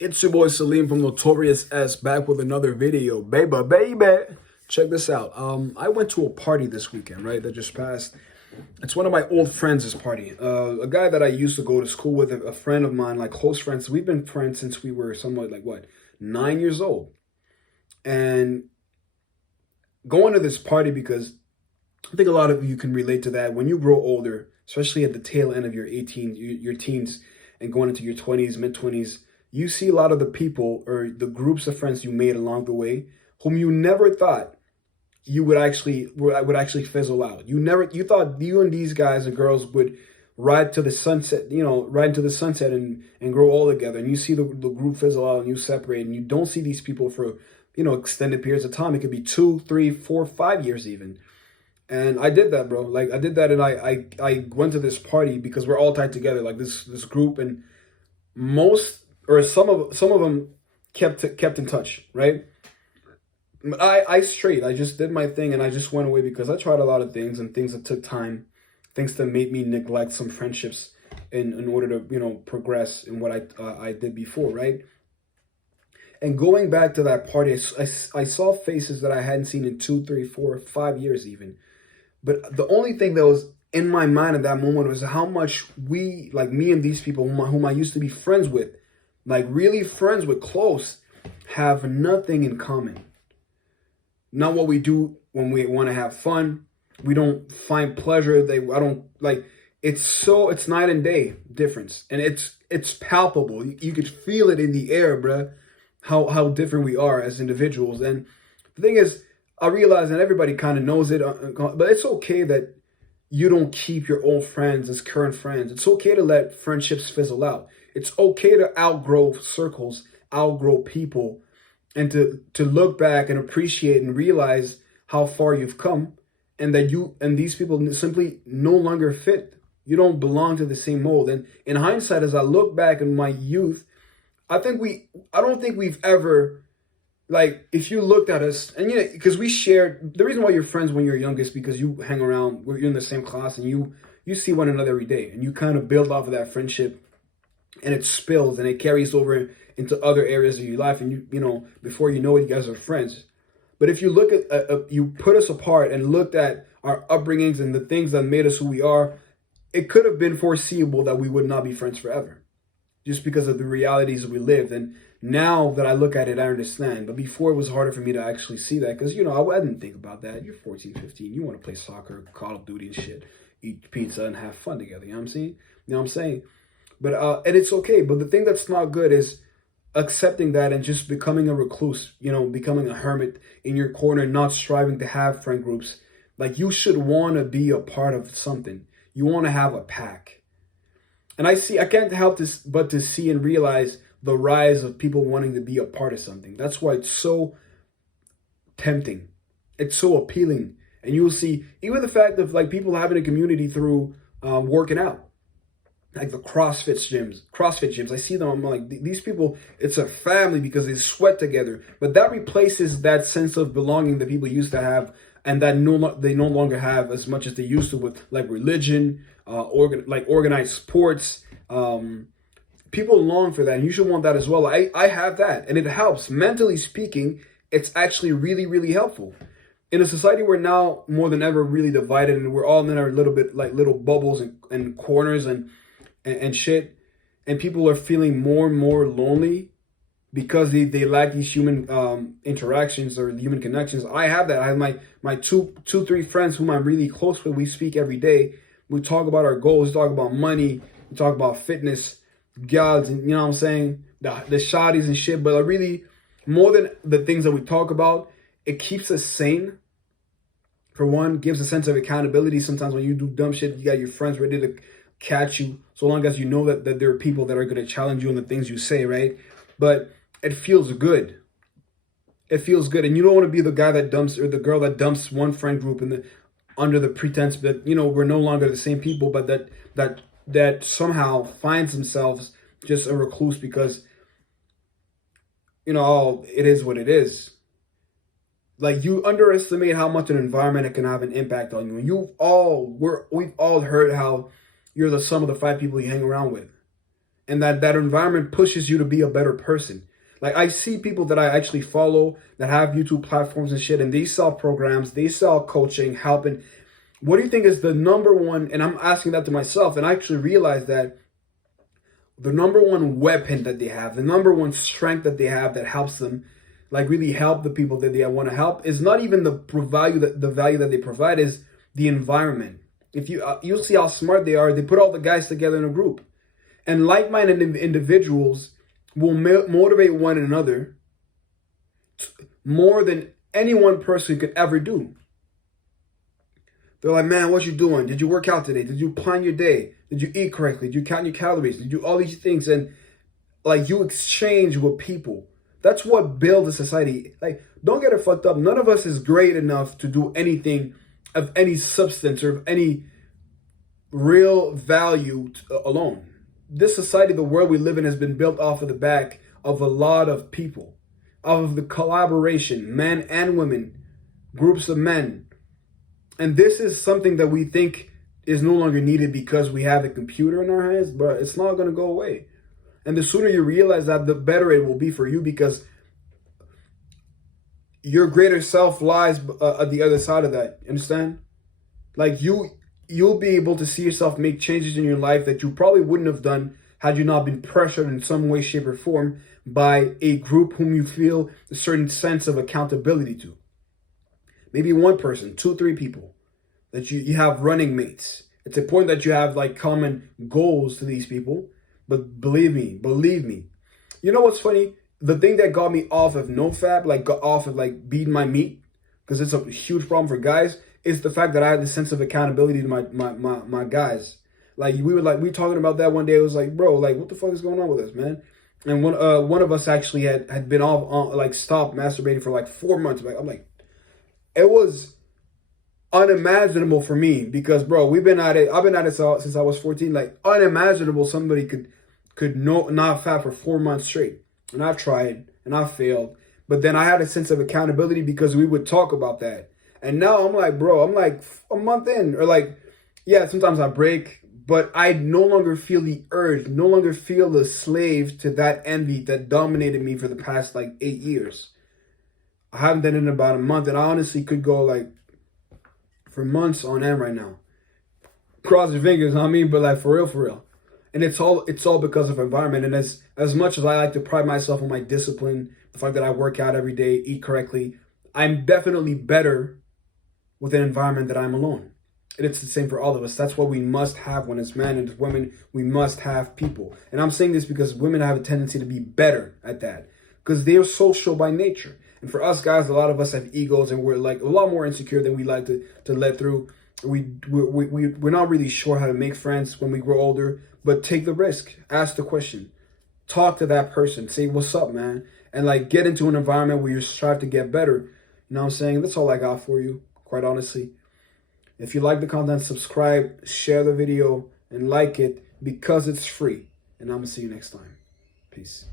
It's your boy Salim from Notorious S back with another video. Baby. Check this out. I went to a party this weekend, right? That just passed. It's one of my old friends' party. A guy that I used to go to school with, a friend of mine, like close friends. We've been friends since we were somewhat like what, 9 years old. And going to this party because I think a lot of you can relate to that. When you grow older, especially at the tail end of your teens, and going into your 20s, mid 20s, you see a lot of the people or the groups of friends you made along the way, whom you never thought you would actually fizzle out. You thought you and these guys and girls would ride to the sunset, ride into the sunset and grow old together. And you see the group fizzle out and you separate, and you don't see these people for extended periods of time. It could be 2, 3, 4, 5 years even. And I did that, bro. Like I did that, and I went to this party because we're all tied together, like this group, and most or some of them kept in touch, right? I just did my thing, and I just went away because I tried a lot of things and things that took time, things that made me neglect some friendships in order to progress in what I did before, right? And going back to that party, I saw faces that I hadn't seen in 2, 3, 4, 5 years even. But the only thing that was in my mind at that moment was how much we, like me and these people whom I used to be friends with, like really friends with, close, have nothing in common. Not what we do when we want to have fun. We don't find pleasure. I don't like. It's night and day difference, and it's palpable. You could feel it in the air, bruh. How different we are as individuals. And the thing is, I realize that everybody kind of knows it, but it's okay that you don't keep your old friends as current friends. It's okay to let friendships fizzle out. It's okay to outgrow circles, outgrow people, and to look back and appreciate and realize how far you've come, and that you and these people simply no longer fit. You don't belong to the same mold. And in hindsight, as I look back in my youth, I don't think we've ever, like, if you looked at us, and because we shared, the reason why you're friends when you're young is because you hang around, you're in the same class, and you see one another every day, and you kind of build off of that friendship, and it spills and it carries over into other areas of your life, and before you know it, you guys are friends. But if you look at, you put us apart and looked at our upbringings and the things that made us who we are, it could have been foreseeable that we would not be friends forever, just because of the realities we lived. And now that I look at it, I understand. But before, it was harder for me to actually see that because, I didn't think about that. You're 14, 15. You want to play soccer, Call of Duty and shit, eat pizza and have fun together. You know what I'm saying? You know what I'm saying? But, and it's okay. But the thing that's not good is accepting that and just becoming a recluse, becoming a hermit in your corner, not striving to have friend groups. Like, you should want to be a part of something. You want to have a pack. And I can't help this but to see and realize the rise of people wanting to be a part of something. That's why it's so tempting. It's so appealing. And you'll see even the fact of like people having a community through working out, like the CrossFit gyms. I see them. I'm like, these people, it's a family because they sweat together. But that replaces that sense of belonging that people used to have, and that they no longer have as much as they used to with like religion, organized sports. People long for that, and you should want that as well. I have that, and it helps. Mentally speaking, it's actually really, really helpful. In a society where now more than ever really divided, and we're all in our little bit like little bubbles and corners and shit, and people are feeling more and more lonely because they lack these human interactions or human connections. I have that. I have my two, 3 friends whom I'm really close with. We speak every day. We talk about our goals. We talk about money. We talk about fitness, gods, and you know what I'm saying, the shotties and shit. But really, more than the things that we talk about, it keeps us sane. For one, gives a sense of accountability. Sometimes when you do dumb shit, you got your friends ready to catch you, so long as you know that there are people that are going to challenge you on the things you say, right? But it feels good. It feels good. And you don't want to be the guy that dumps or the girl that dumps one friend group under the pretense that, we're no longer the same people, but that somehow finds themselves just a recluse because, oh, it is what it is. Like, you underestimate how much an environment can have an impact on you. And we've all heard how you're the sum of the 5 people you hang around with. and that environment pushes you to be a better person. Like, I see people that I actually follow that have YouTube platforms and shit, and they sell programs, they sell coaching, helping. What do you think is the number one, and I'm asking that to myself, and I actually realized that the number one weapon that they have, the number one strength that they have that helps them, like really help the people that they want to help, is not even the value that they provide, is the environment. If you'll see how smart they are. They put all the guys together in a group, and like-minded individuals will motivate one another more than any one person could ever do. They're like, man, what you doing? Did you work out today? Did you plan your day? Did you eat correctly? Did you count your calories? Did you do all these things? And like, you exchange with people. That's what builds a society. Like, don't get it fucked up. None of us is great enough to do anything of any substance or of any real value alone. This society, the world we live in, has been built off of the back of a lot of people, of the collaboration, men and women, groups of men. And this is something that we think is no longer needed because we have a computer in our hands, but it's not going to go away. And the sooner you realize that, the better it will be for you, because your greater self lies at the other side of that. Understand? Like, you'll be able to see yourself make changes in your life that you probably wouldn't have done had you not been pressured in some way, shape, or form by a group whom you feel a certain sense of accountability to. Maybe one person, 2, 3 people that you have running mates. It's important that you have like common goals to these people. But believe me, you know what's funny? The thing that got me off of NoFap, like got off of like beating my meat, because it's a huge problem for guys, is the fact that I had this sense of accountability to my guys. Like, we talking about that one day. It was like, bro, like, what the fuck is going on with us, man? And one of us actually had been off like stopped masturbating for like 4 months. Like, I'm like, it was unimaginable for me, because bro, I've been at it since I was 14. Like, unimaginable somebody could not fap for 4 months straight. And I've tried and I've failed, but then I had a sense of accountability because we would talk about that. And now I'm like, bro, I'm like a month in, or like, yeah, sometimes I break, but I no longer feel the urge, no longer feel the slave to that envy that dominated me for the past like 8 years. I haven't done it in about a month, and I honestly could go like for months on end right now. Cross your fingers, I mean, but like for real. And it's all because of environment. And as much as I like to pride myself on my discipline, the fact that I work out every day, eat correctly, I'm definitely better with an environment that I'm alone. And it's the same for all of us. That's what we must have when it's men, and as women, we must have people. And I'm saying this because women have a tendency to be better at that, because they're social by nature. And for us guys, a lot of us have egos, and we're like a lot more insecure than we like to let through. We're not really sure how to make friends when we grow older, but take the risk, ask the question, talk to that person, say, what's up, man? And like, get into an environment where you strive to get better. You know what I'm saying? That's all I got for you, quite honestly. If you like the content, subscribe, share the video, and like it, because it's free. And I'm going to see you next time. Peace.